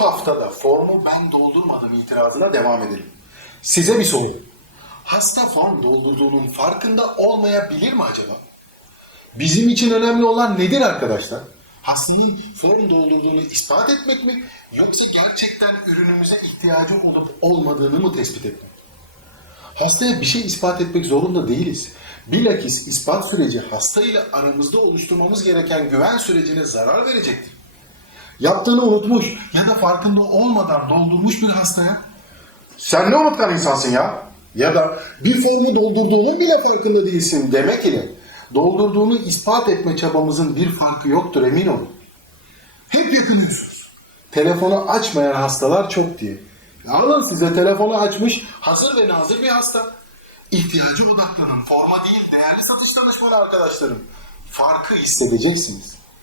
haftada formu ben doldurmadım itirazına devam edelim. Size bir soru. Hasta form doldurduğunun farkında olmayabilir mi acaba? Bizim için önemli olan nedir arkadaşlar? Hastanın form doldurduğunu ispat etmek mi yoksa gerçekten ürünümüze ihtiyacı olup olmadığını mı tespit etmek? Hastaya bir şey ispat etmek zorunda değiliz. Bilakis ispat süreci hasta ile aramızda oluşturmamız gereken güven sürecine zarar verecektir. Yaptığını unutmuş ya da farkında olmadan doldurmuş bir hastaya sen ne unutkan insansın ya? Ya da bir formu doldurduğunun bile farkında değilsin demek ile doldurduğunu ispat etme çabamızın bir farkı yoktur emin olun. Hep yakınıyorsunuz. Telefonu açmayan hastalar çok diye. Alın size telefonu açmış hazır ve nazır bir hasta. İhtiyacı odaklanın. Forma değil değerli satış danışmanı arkadaşlarım. Farkı hissedeceksiniz.